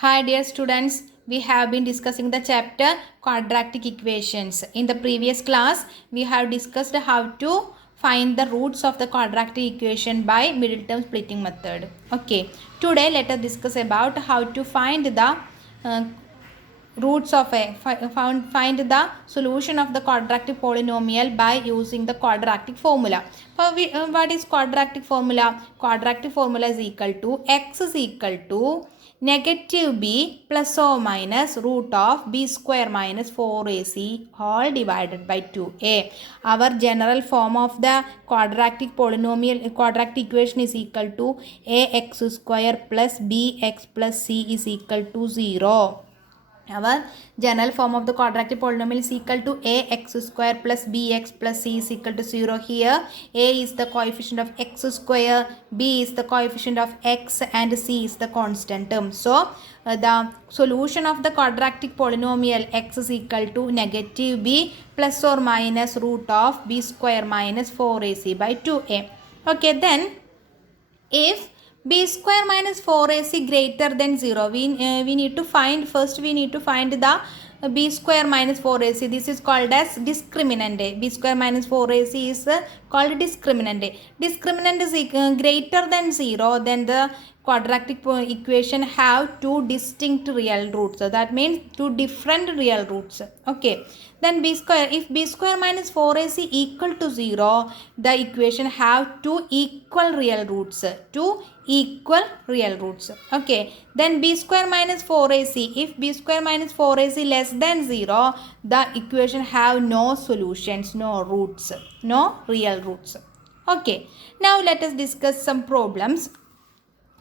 Hi dear students, we have been discussing the chapter quadratic equations. In the previous class, we have discussed how to find the roots of the quadratic equation by middle term splitting method. Okay, today let us discuss about how to find the uh, roots of a find the solution of the quadratic polynomial by using the quadratic formula. What is quadratic formula? Quadratic formula is equal to x is equal to negative b plus or minus root of b square minus 4ac all divided by 2a. Our general form of the quadratic equation is equal to ax square plus bx plus c is equal to 0. Our general form of the quadratic polynomial is equal to ax square plus bx plus c is equal to 0. Here a is the coefficient of x square, b is the coefficient of x and c is the constant term. So the solution of the quadratic polynomial x is equal to negative b plus or minus root of b square minus 4ac by 2a. Okay, then if b square minus 4ac greater than 0, we need to find the b square minus 4ac. This is called as discriminant. B square minus 4ac is called discriminant. Discriminant is greater than 0, then the quadratic equation have two distinct real roots. So that means two different real roots. Okay, then b square, if b square minus 4ac equal to 0, the equation have two equal real roots. Okay, then b square minus 4ac, if b square minus 4ac less than 0, the equation have no solutions, no roots, no real roots. Okay, now let us discuss some problems.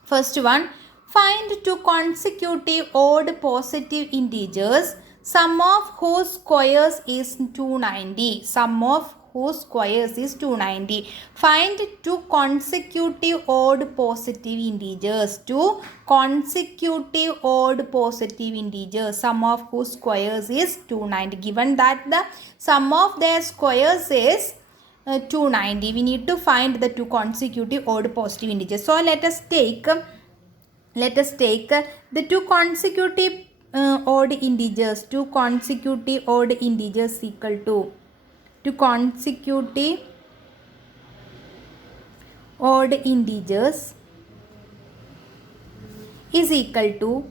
First one, find two consecutive odd positive integers, sum of whose squares is 290. Sum of whose squares is 290. Find two consecutive odd positive integers. Two consecutive odd positive integers, sum of whose squares is 290. Given that the sum of their squares is 290, we need to find the two consecutive odd positive integers. So let us take the two consecutive odd integers. Two consecutive odd integers equal to two consecutive odd integers is equal to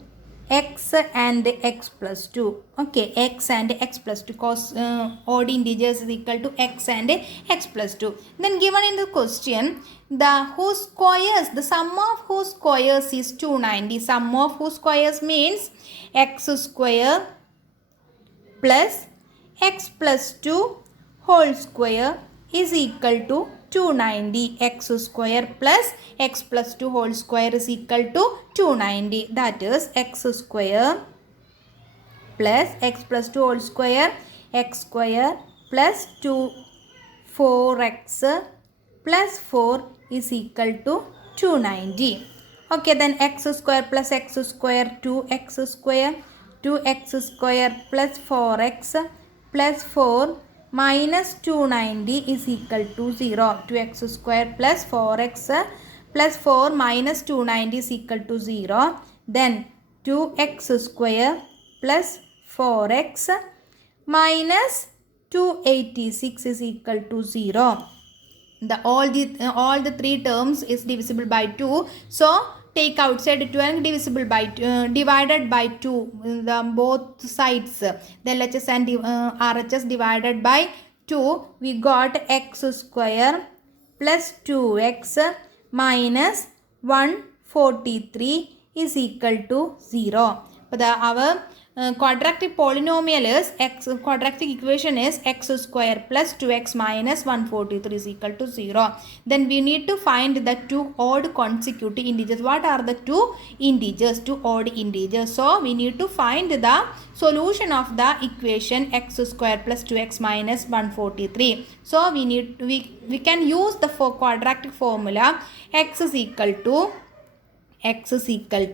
x and x plus 2. Okay, x and x plus 2, cause odd integers is equal to x and x plus 2. Then given in the question, the whose squares, the sum of whose squares is 290. Sum of whose squares means x square plus x plus 2 whole square is equal to 290. X square plus x plus 2 whole square is equal to 290. That is x square plus x plus 2 whole square, x square plus 2 4x plus 4 is equal to 290. Okay, then x square plus x square 2x square, 2x square plus 4x plus 4 minus 290 is equal to 0. 2x square plus 4x plus 4 minus 290 is equal to 0. Then 2x square plus 4x minus 286 is equal to 0. All the three terms is divisible by 2. So take outside 2 and divisible by divided by 2 the both sides. Then LHS and RHS divided by 2. We got x square plus 2x minus 143 is equal to 0. But our quadratic polynomial is quadratic equation is x square plus 2x minus 143 is equal to 0. Then we need to find the two odd consecutive integers. What are the two integers? Two odd integers. So we need to find the solution of the equation x square plus 2x minus 143. So we can use the quadratic formula x is equal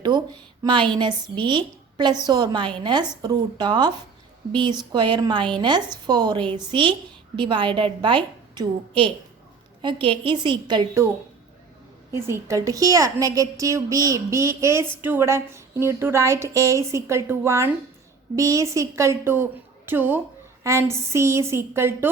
to minus b plus or minus root of b square minus 4ac divided by 2a. Okay, is equal to is equal to here negative b is 2. What you need to write a is equal to 1, b is equal to 2 and c is equal to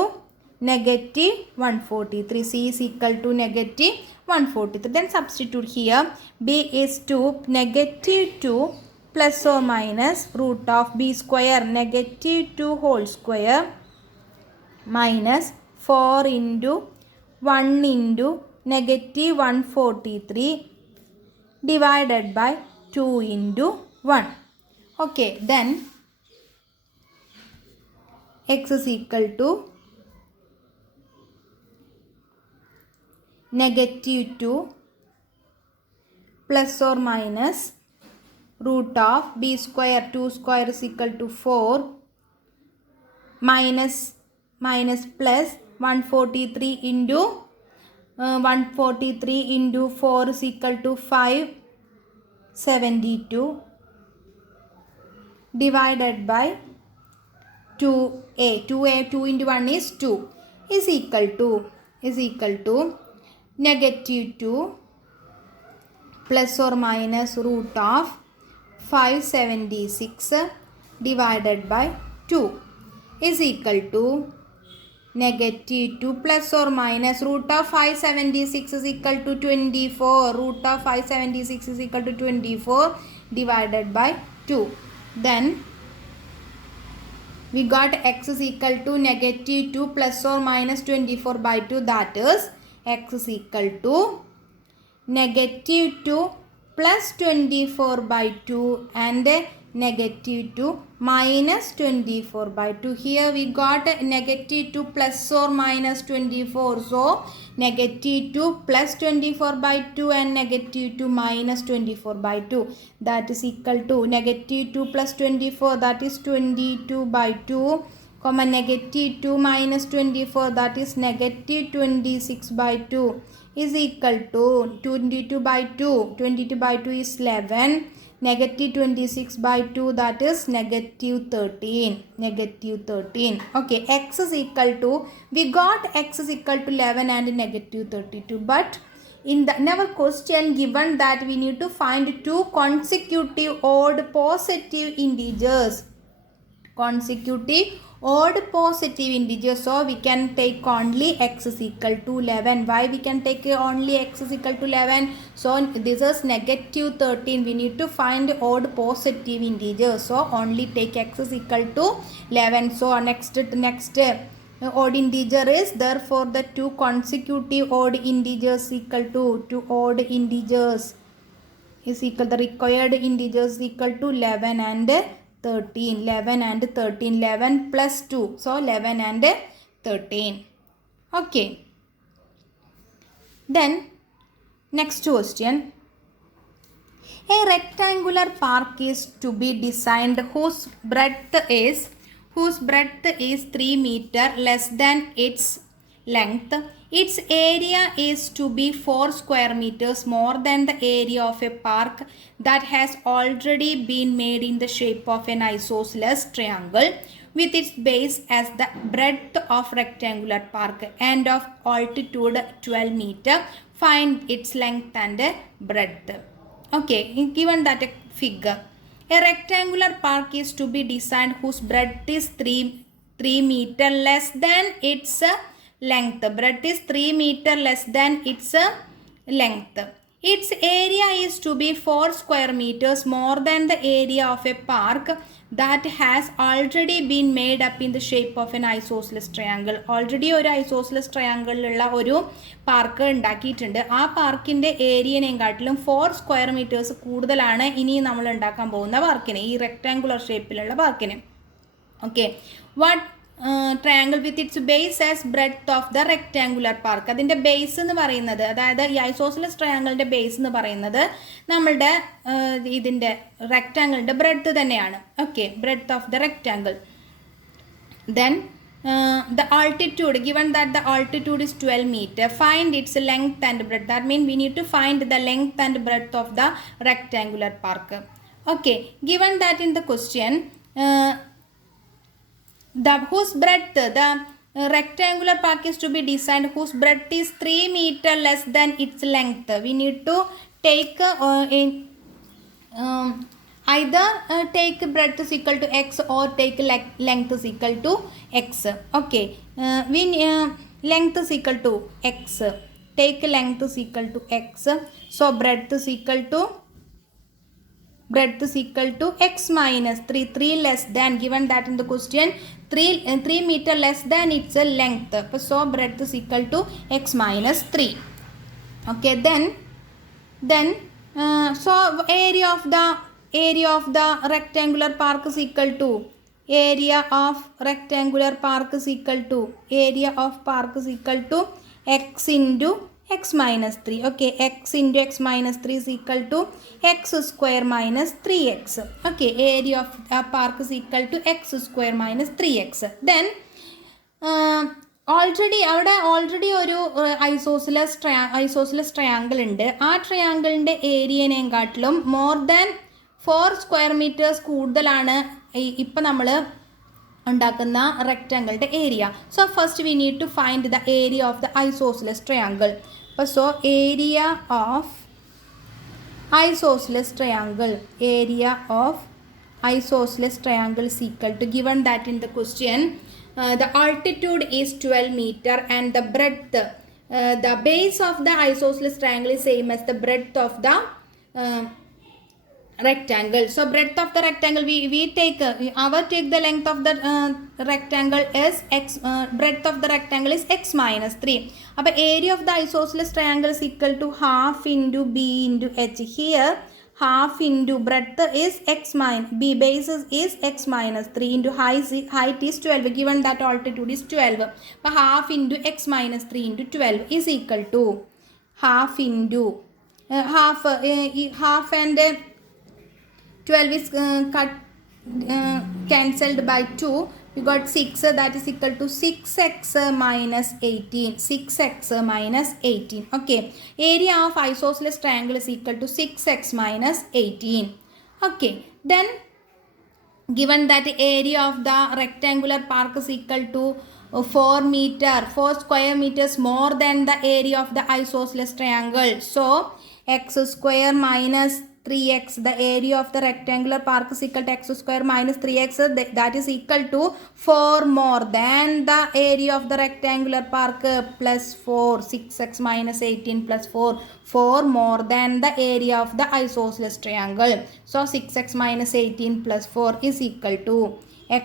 negative 143. C is equal to negative 143. Then substitute here b is 2, negative 2 plus or minus root of b square negative 2 whole square minus 4 into 1 into negative 143 divided by 2 into 1. Okay, then x is equal to negative 2 plus or minus root of b square 2 square is equal to 4 minus plus 143 into 143 into 4 is equal to 572 divided by 2a 2 into 1 is 2 is equal to negative 2 plus or minus root of 576 divided by 2 is equal to negative 2 plus or minus root of 576 is equal to 24. Root of 576 is equal to 24 divided by 2. Then we got x is equal to negative 2 plus or minus 24 by 2, that is x is equal to negative 2 plus 24 by 2 and negative 2 minus 24 by 2. Here we got negative 2 plus or minus 24. So negative 2 plus 24 by 2 and negative 2 minus 24 by 2. That is equal to negative 2 plus 24, that is 22 by 2, comma negative 2 minus 24, that is negative 26 by 2 is equal to 22 by 2. 22 by 2 is 11. Negative 26 by 2, that is negative 13. Negative 13. Okay, x is equal to, we got x is equal to 11 and negative 32. But in our question given that we need to find two consecutive odd positive integers. Consecutive odd positive integers, so we can take only x is equal to 11. Why we can take only x is equal to 11? So this is negative 13. We need to find odd positive integers, so only take x is equal to 11. So next odd integer is, therefore the two consecutive odd integers equal to two odd integers is equal, the required integers equal to 11 and 13. 11 and 13. 11 plus 2. So 11 and 13. Okay. Then next question. A rectangular park is to be designed whose breadth is 3 meter less than its length. Its area is to be 4 square meters more than the area of a park that has already been made in the shape of an isosceles triangle with its base as the breadth of rectangular park and of altitude 12 meter. Find its length and breadth. Okay, given that a figure. A rectangular park is to be designed whose breadth is 3 meter less than its length. Breadth is 3 meter less than its length. Its area is to be 4 square meters more than the area of a park that has already been made up in the shape of an isosceles triangle. Already ഒരു isosceles triangle ഉള്ള ഒരു park ഉണ്ടാക്കിയിട്ടുണ്ട്. ആ പാർക്കിൻ്റെ ഏരിയനെക്കാട്ടിലും 4 square metres കൂടുതലാണ് ഇനി നമ്മൾ ഉണ്ടാക്കാൻ പോകുന്ന പാർക്കിന്, ഈ റെക്ടാങ്കുലർ ഷേപ്പിലുള്ള പാർക്കിന്. Okay, what triangle with its base as breadth of the rectangular park. അതിൻ്റെ ബേസ് എന്ന് പറയുന്നത്, അതായത് ഈ ഐസോസലസ് ട്രയാങ്കിളിൻ്റെ ബേസ് എന്ന് പറയുന്നത് നമ്മളുടെ ഇതിൻ്റെ റെക്ടാങ്കിളിൻ്റെ ബ്രെഡ്ത്ത് തന്നെയാണ്. Okay, breadth of the rectangle. Then the altitude, given that the altitude is 12 meter, find its length and breadth. That means we need to find the length and breadth of the rectangular park. Okay, given that in the question, the whose breadth, rectangular park is to be designed whose breadth is 3 meter less than its length. We need to take either take breadth is equal to x or take length is equal to x. Okay, length is equal to x. Take length is equal to x. So breadth is equal to x minus 3. 3 less than, given that in the question, 3 meter less than its length. So breadth is equal to x minus 3. Okay, then so area of the rectangular park is equal to area of park is equal to x into x minus 3. Okay, x into x minus 3 is equal to x square minus 3x. Okay, area of the park is equal to x square minus 3x. Then already ഒരു isosceles triangle ഉണ്ട്. ആ ട്രയാങ്കിളിൻ്റെ ഏരിയനെക്കാട്ടിലും more than 4 square metres കൂടുതലാണ് ഇപ്പം നമ്മൾ ഉണ്ടാക്കുന്ന റെക്റ്റാങ്കിളുടെ area. So first we need to find the area of the isosceles triangle. അപ്പോൾ so area of isosceles triangle is equal to, given that in the question the altitude is 12 meter and the breadth, the base of the isosceles triangle is same as the breadth of the rectangle. So breadth of the rectangle, we take the length of the rectangle is x, breadth of the rectangle is x minus 3. Now area of the isosceles triangle is equal to half into b into h. Here half into breadth is x minus b, basis is x minus 3 into height is 12, given that altitude is 12. But half into x minus 3 into 12 is equal to half into half and 12 is cancelled by 2. We got 6, that is equal to 6x minus 18. 6x minus 18. Okay, area of isosceles triangle is equal to 6x minus 18. Okay, then given that area of the rectangular park is equal to 4 square meters more than the area of the isosceles triangle. So x square minus 3x, the area of the rectangular park is equal to x square minus 3x, that is equal to 4 more than the area of the rectangular park plus 4. 6x minus 18 plus 4 more than the area of the isosceles triangle. So 6x minus 18 plus 4 is equal to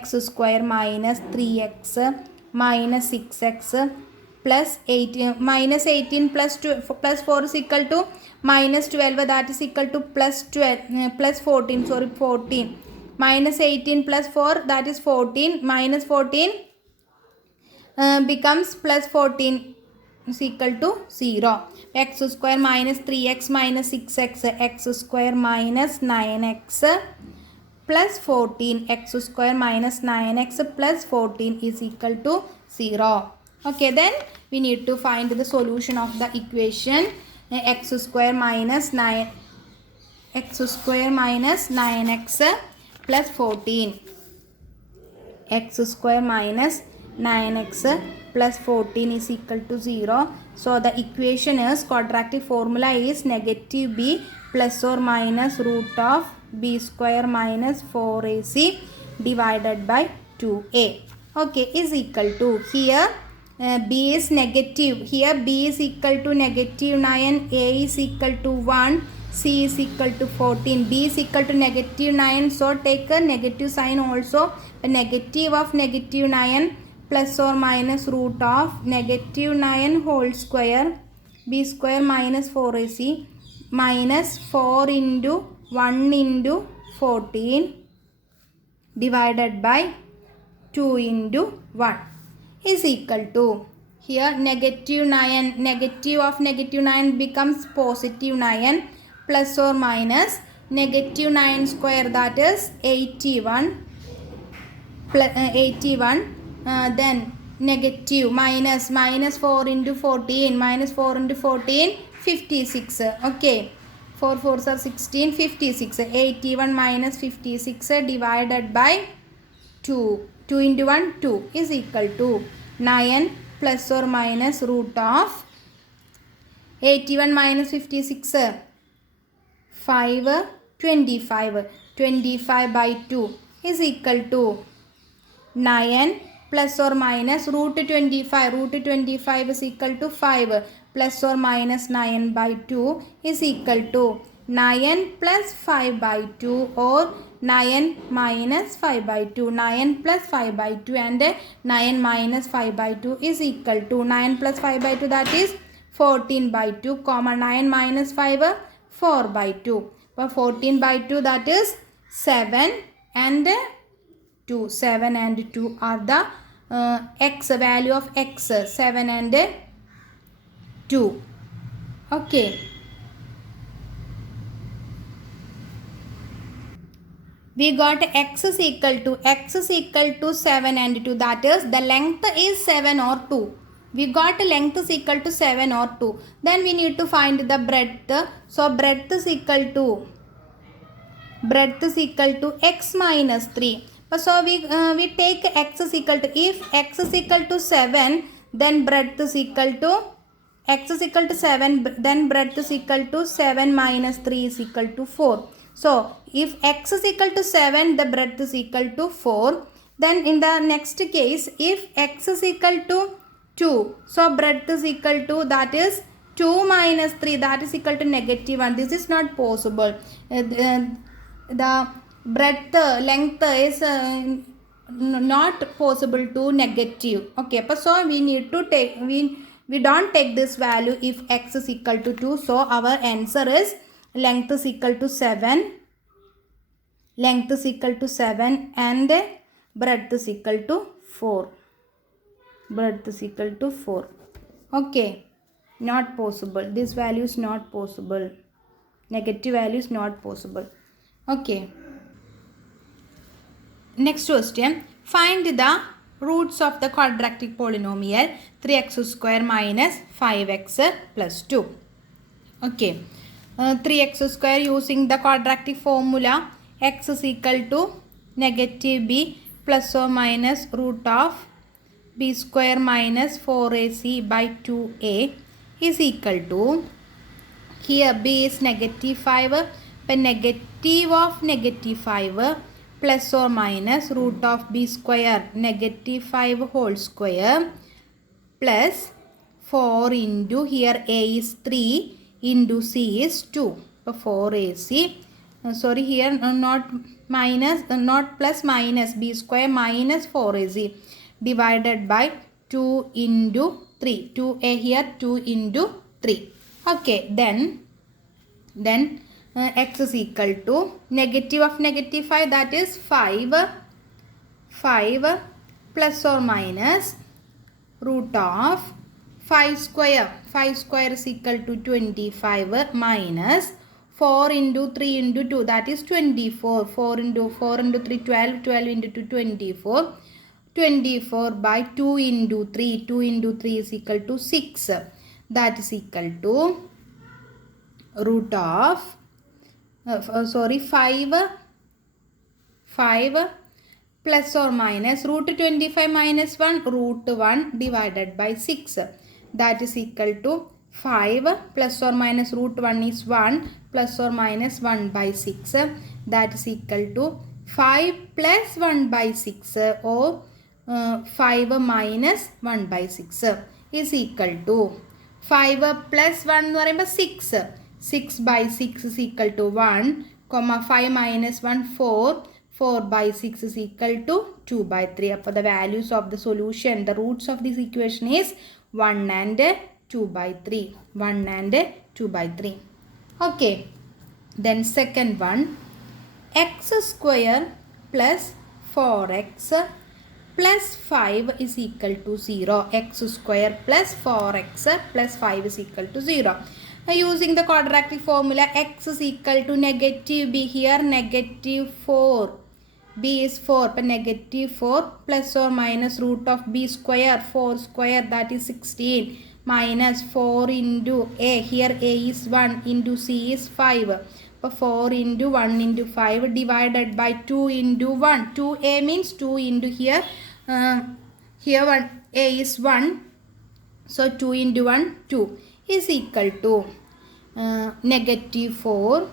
x square minus 3x minus 6x plus 18 minus 18 plus 4 is equal to minus 12, that is equal to plus 14 minus 18 plus 4, that is 14, minus 14 becomes plus 14 is equal to 0. X square minus 3x minus 6x, x square minus 9x plus 14, x square minus 9x plus 14 is equal to 0. Okay, then we need to find the solution of the equation x square minus 9x plus 14. X square minus 9x plus 14 is equal to 0. So the equation is, quadratic formula is negative b plus or minus root of b square minus 4ac divided by 2a. Okay, is equal to, here b is negative, here b is equal to negative 9, a is equal to 1, c is equal to 14, b is equal to negative 9, so take a negative sign also. The negative of negative 9 plus or minus root of negative 9 whole square b square minus 4ac minus 4 into 1 into 14 divided by 2 into 1 is equal to, here negative 9, negative of negative 9 becomes positive 9 plus or minus negative 9 square, that is 81 plus 81, then negative minus 4 into 14 minus 4 into 14 56. Okay, 4 4s are 16, 56. 81 minus 56 divided by 2. 2 into 1 2 is equal to 9 plus or minus root of 81 minus 56, 5, 25. 25 by 2 is equal to 9 plus or minus root 25. Root 25 is equal to 5 plus or minus 9 by 2 is equal to 9 plus 5 by 2 or 9 minus 5 by 2. 9 plus 5 by 2 and 9 minus 5 by 2 is equal to 9 plus 5 by 2, that is 14 by 2, comma 9 minus 5, 4 by 2. But 14 by 2, that is 7 and 2. 7 and 2 are the x, value of x, 7 and 2. Okay. We got x is equal to 7 and 2, that is the length is 7 or 2. We got length is equal to 7 or 2. Then we need to find the breadth. So breadth is equal to x minus 3. So we take x is equal to, if x is equal to 7, then breadth is equal to x is equal to 7, then breadth is equal to 7 minus 3 is equal to 4. So if x is equal to 7, the breadth is equal to 4. Then in the next case, if x is equal to 2, so breadth is equal to, that is 2 minus 3, that is equal to negative 1. This is not possible. The breadth, length is not possible to negative. Okay, so we need to take, we don't take this value if x is equal to 2. So our answer is length is equal to 7. Length is equal to 7 and breadth is equal to 4. Breadth is equal to 4. Okay, not possible. This value is not possible. Negative value is not possible. Okay. Next question. Find the roots of the quadratic polynomial 3x square minus 5x plus 2. Okay. 3x square using the quadratic formula, x is equal to negative b plus or minus root of b square minus 4ac by 2a is equal to, here b is negative 5, but negative of negative 5 plus or minus root of b square negative 5 whole square plus 4 into, here a is 3 into c is 2. So 4ac, sorry, here not minus, not plus, minus b square minus 4ac divided by 2 into 3. 2a here, 2 into 3. Okay, then x is equal to negative of negative 5, that is 5 plus or minus root of 5 square. 5 square is equal to 25 minus 4 into 3 into 2, that is 24. 4 into 3, 12. 12 into 2, 24. 24 by 2 into 3. 2 into 3 is equal to 6. That is equal to root of 5 plus or minus root 25 minus 1, root 1 divided by 6. That is equal to 5 plus or minus root 1 is 1 plus or minus 1 by 6. That is equal to 5 plus 1 by 6 or 5 minus 1 by 6 is equal to 5 plus 1 6. 6 by 6 is equal to 1, comma 5 minus 1 4. 4 by 6 is equal to 2 by 3. For the values of the solution, the roots of this equation is 1 and 2 by 3. 1 and 2 by 3. Okay. Then second one, x square plus 4x plus 5 is equal to 0. X square plus 4x plus 5 is equal to 0. Now using the quadratic formula, x is equal to negative b, here negative 4. B is 4, but negative 4 plus or minus root of b square, 4 square, that is 16, minus 4 into a, here a is 1 into c is 5. But 4 into 1 into 5 divided by 2 into 1. 2a means 2 into here, here 1, a is 1, so 2 into 1, 2 is equal to negative 4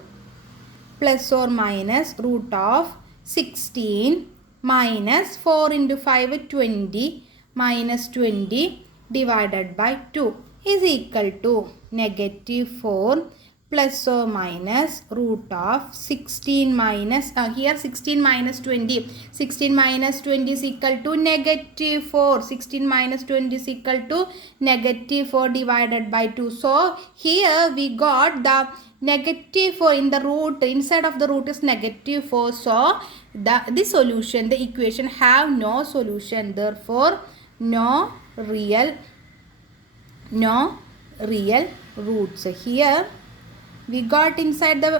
plus or minus root of 16 minus 4 into 5, 20 minus 20 divided by 2 is equal to negative 4 plus or minus root of 16 minus, here 16 minus 20. 16 minus 20 is equal to negative 4. 16 minus 20 is equal to negative 4 divided by 2. So, here we got the negative 4 in the root. Inside of the root is negative 4. So, the solution, the equation have no solution. Therefore, no real roots. Here we got inside the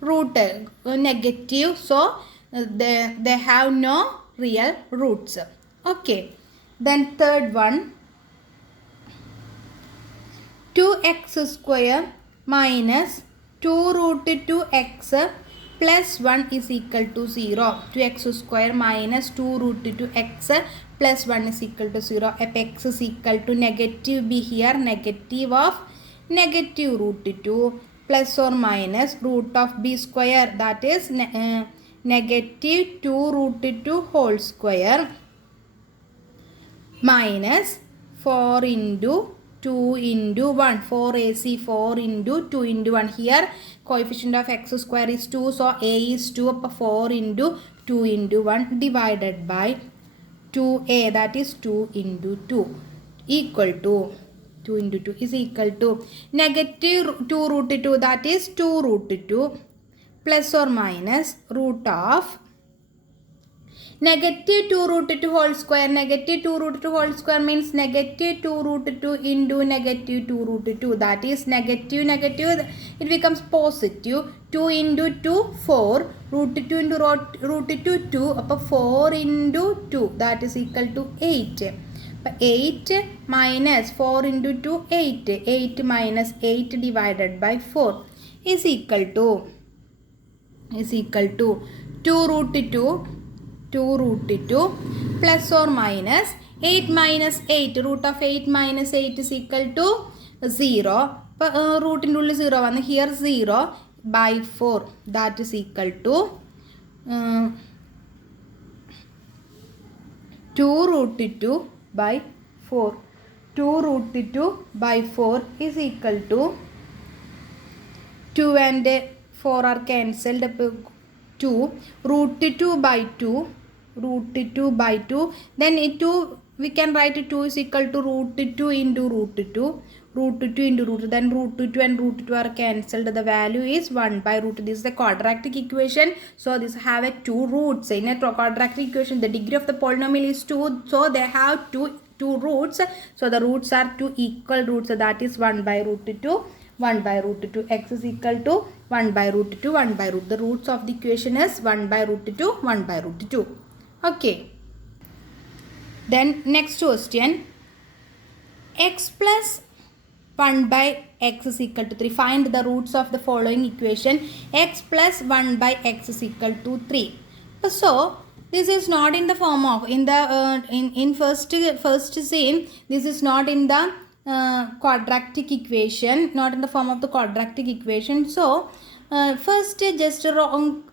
root negative, so they have no real roots. Okay, then third one, 2x square minus 2 root 2x plus 1 is equal to 0. 2x square minus 2 root 2x plus 1 is equal to 0. If x is equal to negative, be here negative of negative root 2 plus or minus root of b square, that is negative 2 root 2 whole square minus 4 into 2 into 1. 4ac 4 into 2 into 1. Here coefficient of x square is 2, so a is 2, 4 into 2 into 1 divided by 2a, that is 2 into 2 equal to 2 into 2 is equal to negative 2 root 2, that is 2 root 2 plus or minus root of negative 2 root 2 whole square. Negative 2 root 2 whole square means negative 2 root 2 into negative 2 root 2, that is negative, it becomes positive. 2 into 2 4, root 2 into root 2 2, up 4 into 2, that is equal to 8. 8 minus 4 into 2, 8. 8 minus 8 divided by 4 is equal to 2 root 2 plus or minus 8 minus 8. Root of 8 minus 8 is equal to 0. Root into 0 and here 0 by 4, that is equal to 2 root 2 by 4. 2 root 2 by 4 is equal to 2 and 4 are cancelled. 2 root 2 by 2, root 2 by 2, then 2 we can write 2 is equal to root 2 into root 2, root 2 into root, then root 2 and root 2 are cancelled. The value is 1 by root. This is the quadratic equation. So this have a 2 roots. In a quadratic equation, the degree of the polynomial is 2. So they have two roots. So the roots are 2 equal roots. So that is 1 by root 2, 1 by root 2. X is equal to 1 by root 2, 1 by root. The roots of the equation is 1 by root 2, 1 by root 2. Okay. Then next question. X plus 1 by x is equal to 3. Find the roots of the following equation. X plus 1 by x is equal to 3. So this is not in the form of in first scene. This is not in the quadratic equation, not in the form of the quadratic equation. So first just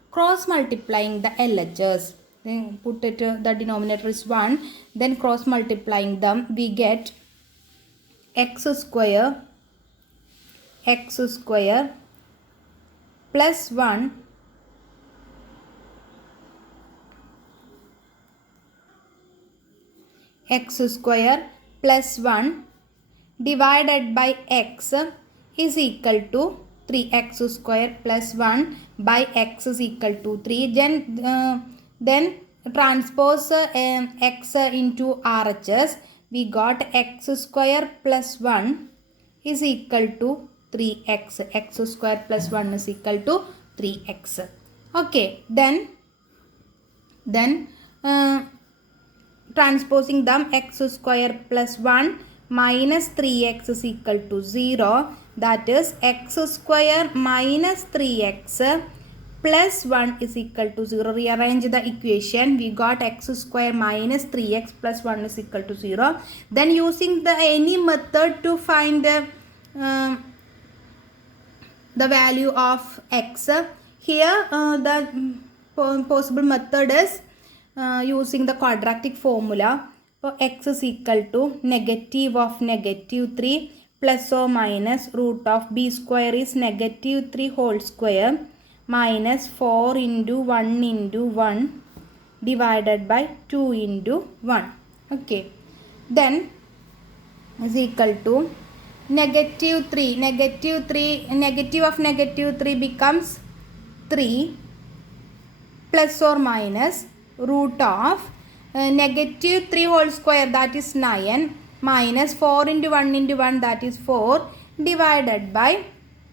cross multiplying the LHS. Then put it the denominator is 1. Then cross multiplying them, we get x square plus 1 x square plus 1 divided by x is equal to 3x square plus 1 by x is equal to 3. Then transpose x into RHS. We got x square plus 1 is equal to 3x. X square plus 1 is equal to 3x. Okay. Then transposing them, x square plus 1 minus 3x is equal to 0. That is x square minus 3x plus 1 is equal to 0. Rearrange the equation. We got x square minus 3x plus 1 is equal to 0. Then using the any method to find the value of x. Here the possible method is using the quadratic formula. So x is equal to negative of negative 3 plus or minus root of b square is negative 3 whole square minus 4 into 1 into 1 divided by 2 into 1. Okay. Then is equal to negative 3. Negative of negative 3 becomes 3 plus or minus root of negative 3 whole square, that is 9, minus 4 into 1 that is 4 divided by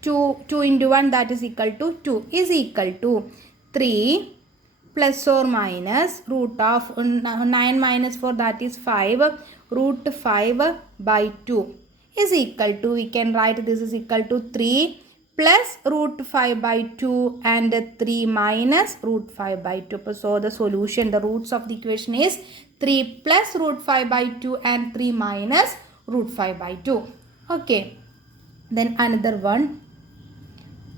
2 into 1 that is equal to 2 is equal to 3 plus or minus root of 9 minus 4 that is 5 root 5 by 2 is equal to, we can write this is equal to 3 plus root 5 by 2 and 3 minus root 5 by 2. So the solution, the roots of the equation is 3 plus root 5 by 2 and 3 minus root 5 by 2. Okay. Then another one.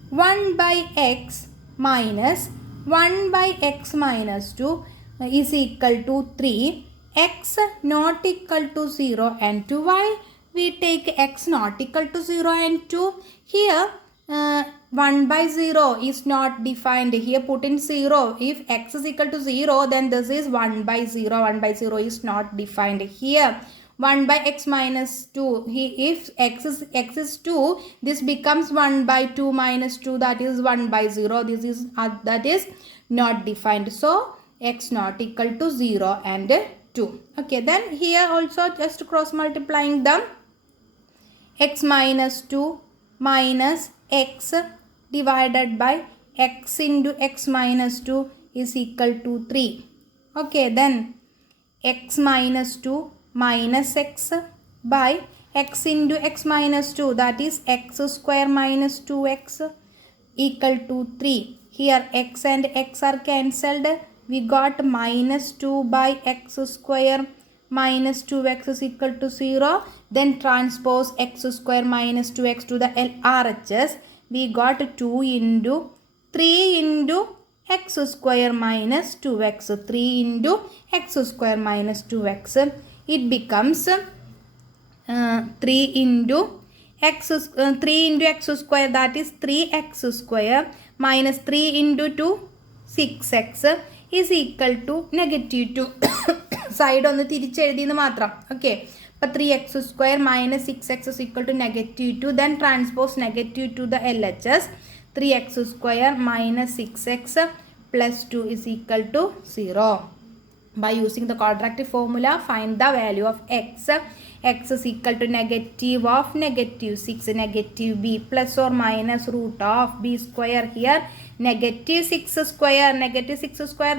1 by x minus 1 by x minus 2 is equal to 3. X not equal to 0 and 2. Why we take x not equal to 0 and 2? Here 1 by 0 is not defined. Here put in 0. If x is equal to 0, then this is 1 by 0. 1 by 0 is not defined. Here 1 by x minus 2. If x is 2, this becomes 1 by 2 minus 2, that is 1 by 0. This is that is not defined. So x not equal to 0 and 2. Okay, then here also just cross multiplying them. X minus 2 minus x divided by x into x minus 2 is equal to 3. Okay, then x minus 2 minus x by x into x minus 2, that is x square minus 2x equal to 3. Here x and x are cancelled. We got minus 2 by x square minus 2x is equal to 0. Then transpose x square minus 2x to the RHS. We got 2 into 3 into x square minus 2x. 3 into x square minus 2x. It becomes 3 into x square, that is 3x square minus 3 into 2 6x is equal to negative 2. Side on the തിരിച്ചെഴുതിയെന്ന് മാത്രം. Okay. But 3x square minus 6x is equal to negative 2. Then transpose negative to the LHS. 3x square minus 6x plus 2 is equal to 0. By using the quadratic formula, find the value of x. X is equal to negative of negative 6 negative b plus or minus root of b square. Here negative 6 square,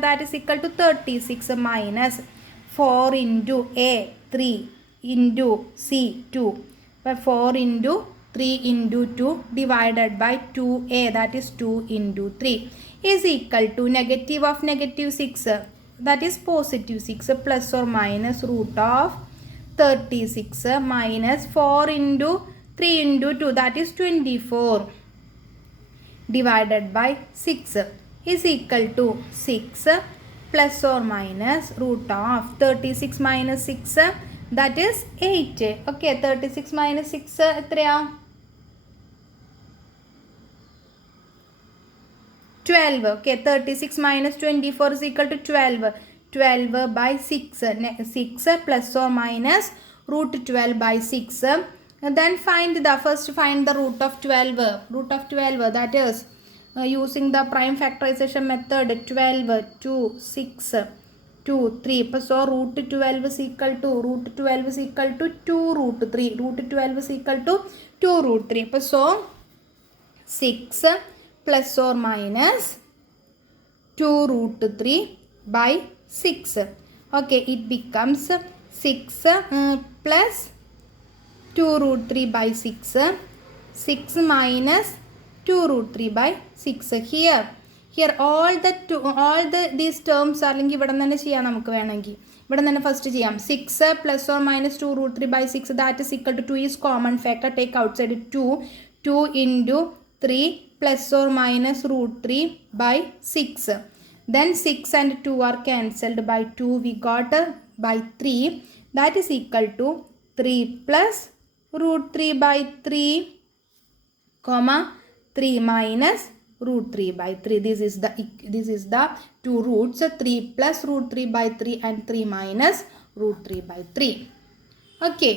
that is equal to 36 minus 4 into a 3 into c 2 by 4 into 3 into 2 divided by 2a, that is 2 into 3 is equal to negative of negative 6, that is positive 6 plus or minus root of 36 minus 4 into 3 into 2, that is 24 divided by 6 is equal to 6 plus or minus root of 36 minus 6, that is 8. Okay, 36 minus 6 എത്രയാ? 12. Okay, 36 minus 24 is equal to 12. 12 by 6. 6 plus or minus root 12 by 6. And then find the root of 12. Root of 12, that is using the prime factorization method. 12, 2, 6, 2, 3. So root 12 is equal to 2 root 3. Root 12 is equal to 2 root 3. So 6 plus or minus 2 root 3 by 6. Okay, it becomes 6 plus 2 root 3 by 6. 6 minus 2 root 3 by 6. Here here these terms അല്ലെങ്കിൽ ഇവിടെ തന്നെ ചെയ്യാം നമുക്ക് വേണമെങ്കിൽ. ഇവിടെ തന്നെ first ചെയ്യാം. 6 plus or minus 2 root 3 by 6 that is equal to 2 is common factor. Take out side 2 into 3 plus or minus root 3 by 6. Then 6 and 2 are cancelled. By 2 we got by 3 that is equal to 3 plus root 3 by 3 comma 3 minus root 3 by 3. This is the two roots, 3 plus root 3 by 3 and 3 minus root 3 by 3. Okay.